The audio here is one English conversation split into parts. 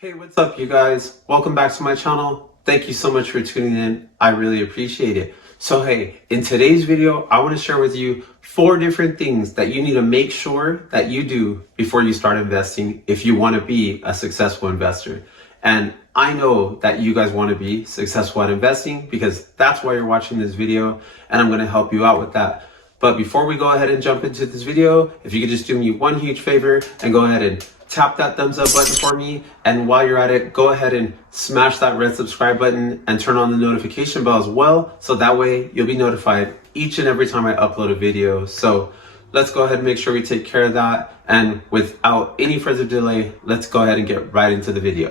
Hey, what's up, you guys? Welcome back to my channel. Thank you so much for tuning in. I really appreciate it. So hey, in today's video, I want to share with you 4 different things that you need to make sure that you do before you start investing if you want to be a successful investor. And I know that you guys want to be successful at investing because that's why you're watching this video, and I'm going to help you out with that. But before we go ahead and jump into this video, if you could just do me one huge favor and go ahead and tap that thumbs up button for me. And while you're at it, go ahead and smash that red subscribe button and turn on the notification bell as well. So that way you'll be notified each and every time I upload a video. So let's go ahead and make sure we take care of that. And without any further delay, let's go ahead and get right into the video.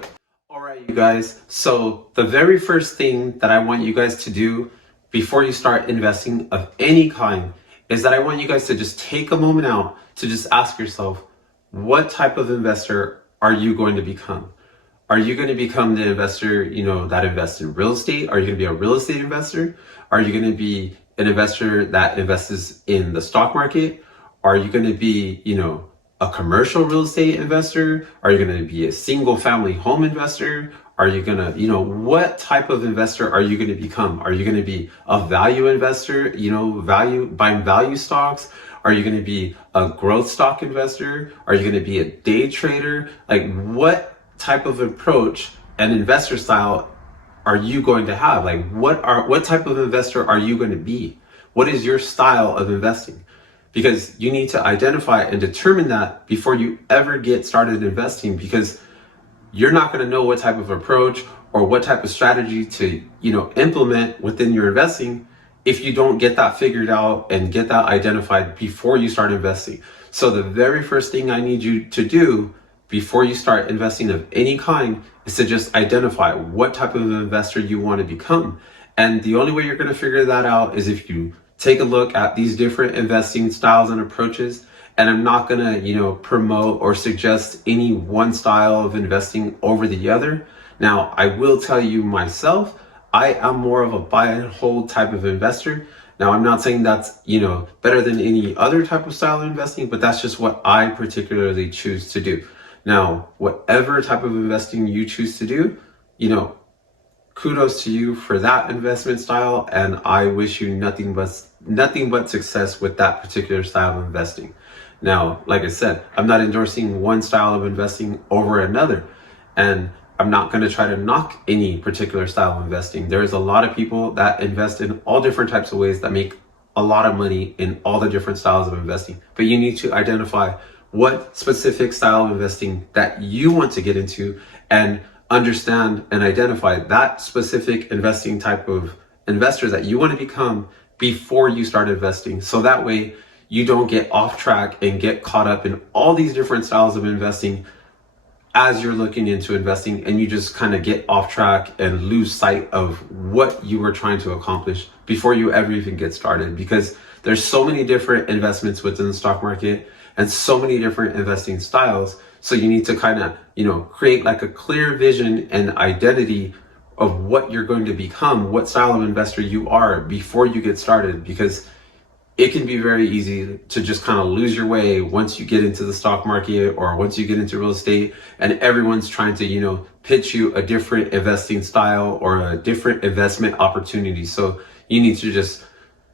All right, you guys. So the very first thing that I want you guys to do before you start investing of any kind is that I want you guys to just take a moment out to just ask yourself, what type of investor are you going to become? Are you going to become the investor, that invests in real estate? Are you going to be a real estate investor? Are you going to be an investor that invests in the stock market? Are you going to be, a commercial real estate investor? Are you going to be a single family home investor? Are you going to, what type of investor are you going to become? Are you going to be a value investor, buying value stocks? Are you going to be a growth stock investor? Are you going to be a day trader? Like, what type of approach and investor style are you going to have? Like, what type of investor are you going to be? What is your style of investing? Because you need to identify and determine that before you ever get started investing, because you're not going to know what type of approach or what type of strategy to, implement within your investing if you don't get that figured out and get that identified before you start investing. So the very first thing I need you to do before you start investing of any kind is to just identify what type of investor you want to become. And the only way you're going to figure that out is if you take a look at these different investing styles and approaches. And I'm not going to, promote or suggest any one style of investing over the other. Now, I will tell you myself, I am more of a buy and hold type of investor. Now, I'm not saying that's, better than any other type of style of investing, but that's just what I particularly choose to do. Now, whatever type of investing you choose to do, kudos to you for that investment style. And I wish you nothing but success with that particular style of investing. Now, like I said, I'm not endorsing one style of investing over another. And I'm not going to try to knock any particular style of investing. There's a lot of people that invest in all different types of ways that make a lot of money in all the different styles of investing. But you need to identify what specific style of investing that you want to get into and understand and identify that specific investing type of investor that you want to become before you start investing. So that way you don't get off track and get caught up in all these different styles of investing as you're looking into investing, and you just kind of get off track and lose sight of what you were trying to accomplish before you ever even get started. Because there's so many different investments within the stock market and so many different investing styles. So you need to kind of, create like a clear vision and identity of what you're going to become, what style of investor you are before you get started, because it can be very easy to just kind of lose your way once you get into the stock market or once you get into real estate and everyone's trying to, pitch you a different investing style or a different investment opportunity. So you need to just,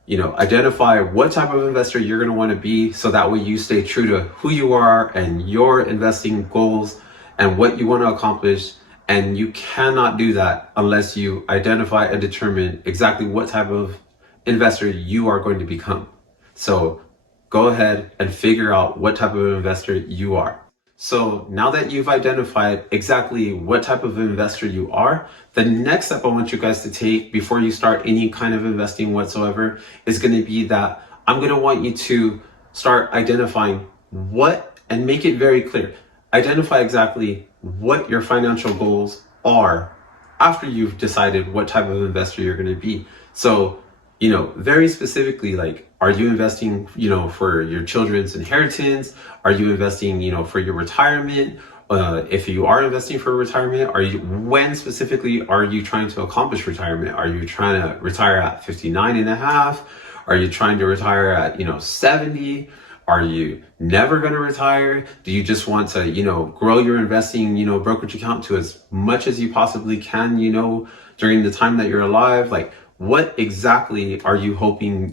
identify what type of investor you're going to want to be, so that way you stay true to who you are and your investing goals and what you want to accomplish. And you cannot do that unless you identify and determine exactly what type of investor you are going to become. So go ahead and figure out what type of investor you are. So now that you've identified exactly what type of investor you are, the next step I want you guys to take before you start any kind of investing whatsoever is going to be that I'm going to want you to start identifying what, and make it very clear, identify exactly what your financial goals are after you've decided what type of investor you're going to be. So very specifically, like, are you investing, for your children's inheritance? Are you investing, for your retirement? If you are investing for retirement, when specifically are you trying to accomplish retirement? Are you trying to retire at 59 and a half? Are you trying to retire at, 70? Are you never going to retire? Do you just want to, grow your investing, brokerage account to as much as you possibly can, during the time that you're alive? Like, what exactly are you hoping,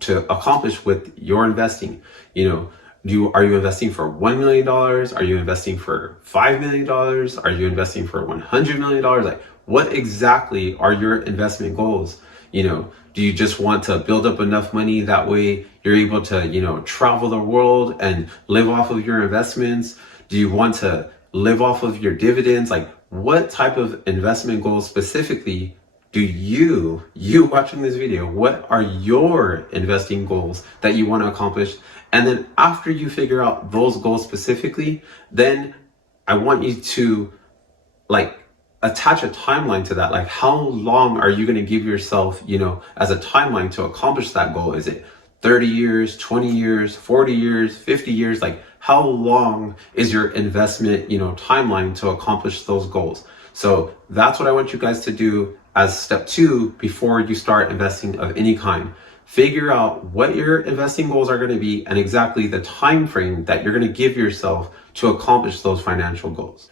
to accomplish with your investing? Are you investing for $1 million? Are you investing for $5 million? Are you investing for $100 million? Like, what exactly are your investment goals? Do you just want to build up enough money that way you're able to, travel the world and live off of your investments? Do you want to live off of your dividends? Like, what type of investment goals specifically do you watching this video, what are your investing goals that you want to accomplish? And then after you figure out those goals specifically, then I want you to attach a timeline to that. Like, how long are you going to give yourself, as a timeline to accomplish that goal? Is it 30 years, 20 years, 40 years, 50 years? Like, how long is your investment, timeline to accomplish those goals? So that's what I want you guys to do as step 2 before you start investing of any kind. Figure out what your investing goals are going to be and exactly the time frame that you're going to give yourself to accomplish those financial goals.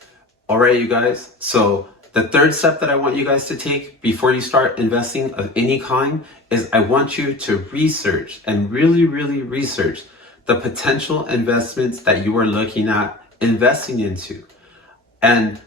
All right, you guys. So the third step that I want you guys to take before you start investing of any kind is I want you to research and really, really research the potential investments that you are looking at investing into. And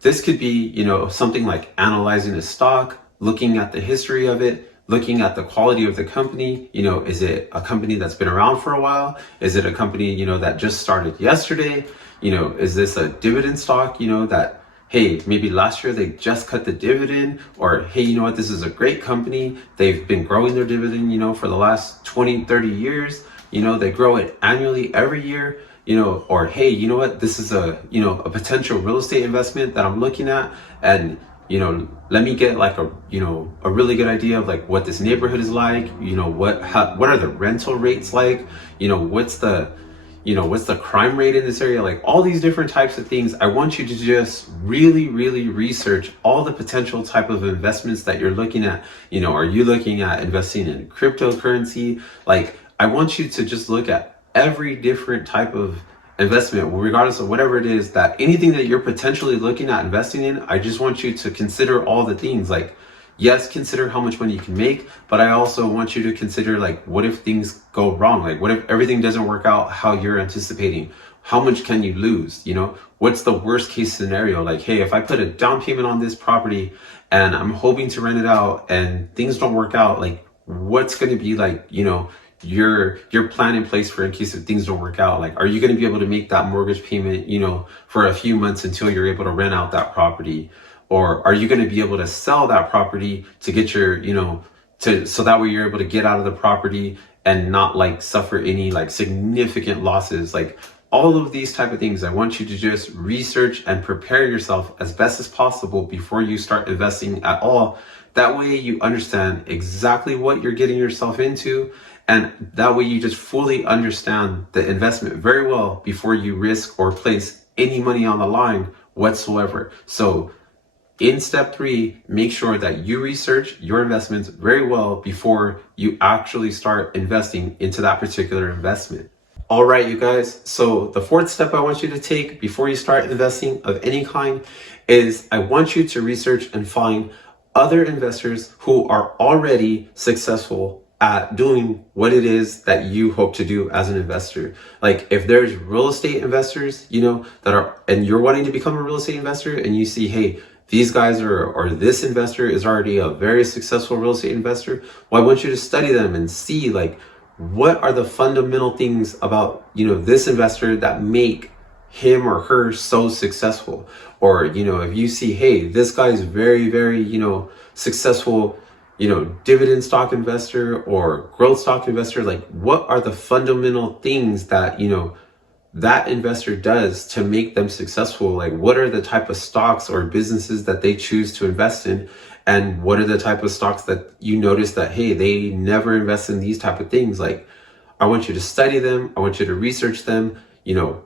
this could be, something like analyzing a stock, looking at the history of it, looking at the quality of the company. Is it a company that's been around for a while? Is it a company, that just started yesterday? Is this a dividend stock, that, hey, maybe last year they just cut the dividend? Or, hey, this is a great company. They've been growing their dividend, for the last 20, 30 years. They grow it annually every year. Or, hey, this is a potential real estate investment that I'm looking at. And, let me get like a really good idea of like what this neighborhood is like, what are the rental rates like, what's the crime rate in this area, like all these different types of things. I want you to just really, really research all the potential type of investments that you're looking at. Are you looking at investing in cryptocurrency? Like, I want you to just look at every different type of investment, regardless of whatever it is, that anything that you're potentially looking at investing in. I just want you to consider all the things. Like, yes, consider how much money you can make, but I also want you to consider, like, what if things go wrong? Like, what if everything doesn't work out how you're anticipating? How much can you lose? What's the worst case scenario? Like, hey, if I put a down payment on this property and I'm hoping to rent it out and things don't work out, like, what's going to be like, your plan in place for in case if things don't work out? Like, are you going to be able to make that mortgage payment, for a few months until you're able to rent out that property? Or are you going to be able to sell that property to get your, so that way you're able to get out of the property and not like suffer any like significant losses? Like, all of these type of things, I want you to just research and prepare yourself as best as possible before you start investing at all. That way you understand exactly what you're getting yourself into. And that way you just fully understand the investment very well before you risk or place any money on the line whatsoever. So in step 3, make sure that you research your investments very well before you actually start investing into that particular investment. All right, you guys. So the 4th step I want you to take before you start investing of any kind is I want you to research and find other investors who are already successful at doing what it is that you hope to do as an investor. Like, if there's real estate investors, that are, and you're wanting to become a real estate investor and you see, hey, these guys or this investor is already a very successful real estate investor, well, I want you to study them and see, like, what are the fundamental things about, this investor that make him or her so successful? Or, if you see, hey, this guy is very, very, successful, dividend stock investor or growth stock investor, like, what are the fundamental things that, that investor does to make them successful? Like, what are the type of stocks or businesses that they choose to invest in? And what are the type of stocks that you notice that, hey, they never invest in these type of things? Like, I want you to study them. I want you to research them,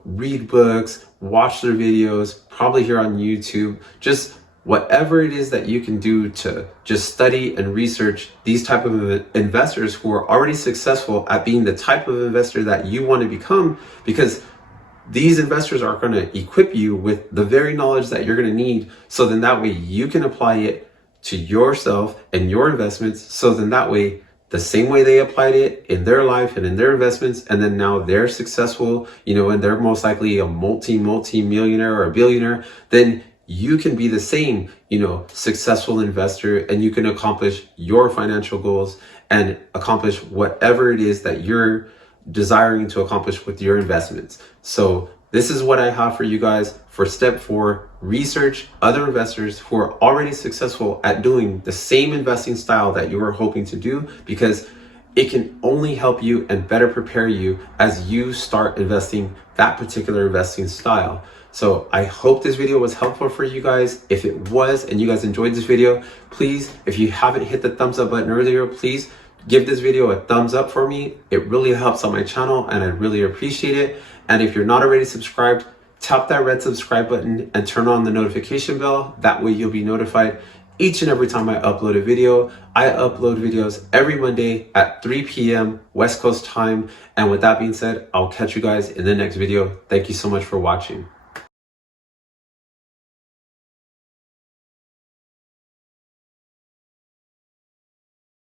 read books, watch their videos, probably here on YouTube. Just whatever it is that you can do to just study and research these type of investors who are already successful at being the type of investor that you want to become, because these investors are going to equip you with the very knowledge that you're going to need. So then that way you can apply it to yourself and your investments. So then that way, the same way they applied it in their life and in their investments, and then now they're successful, and they're most likely a multi-millionaire or a billionaire, then you can be the same, successful investor, and you can accomplish your financial goals and accomplish whatever it is that you're desiring to accomplish with your investments. So this is what I have for you guys for step 4. Research other investors who are already successful at doing the same investing style that you are hoping to do, because it can only help you and better prepare you as you start investing that particular investing style. So I hope this video was helpful for you guys. If it was and you guys enjoyed this video, please, if you haven't hit the thumbs up button earlier, please give this video a thumbs up for me. It really helps on my channel and I really appreciate it. And if you're not already subscribed, tap that red subscribe button and turn on the notification bell. That way you'll be notified each and every time I upload a video. I upload videos every Monday at 3 p.m. West Coast time. And with that being said, I'll catch you guys in the next video. Thank you so much for watching.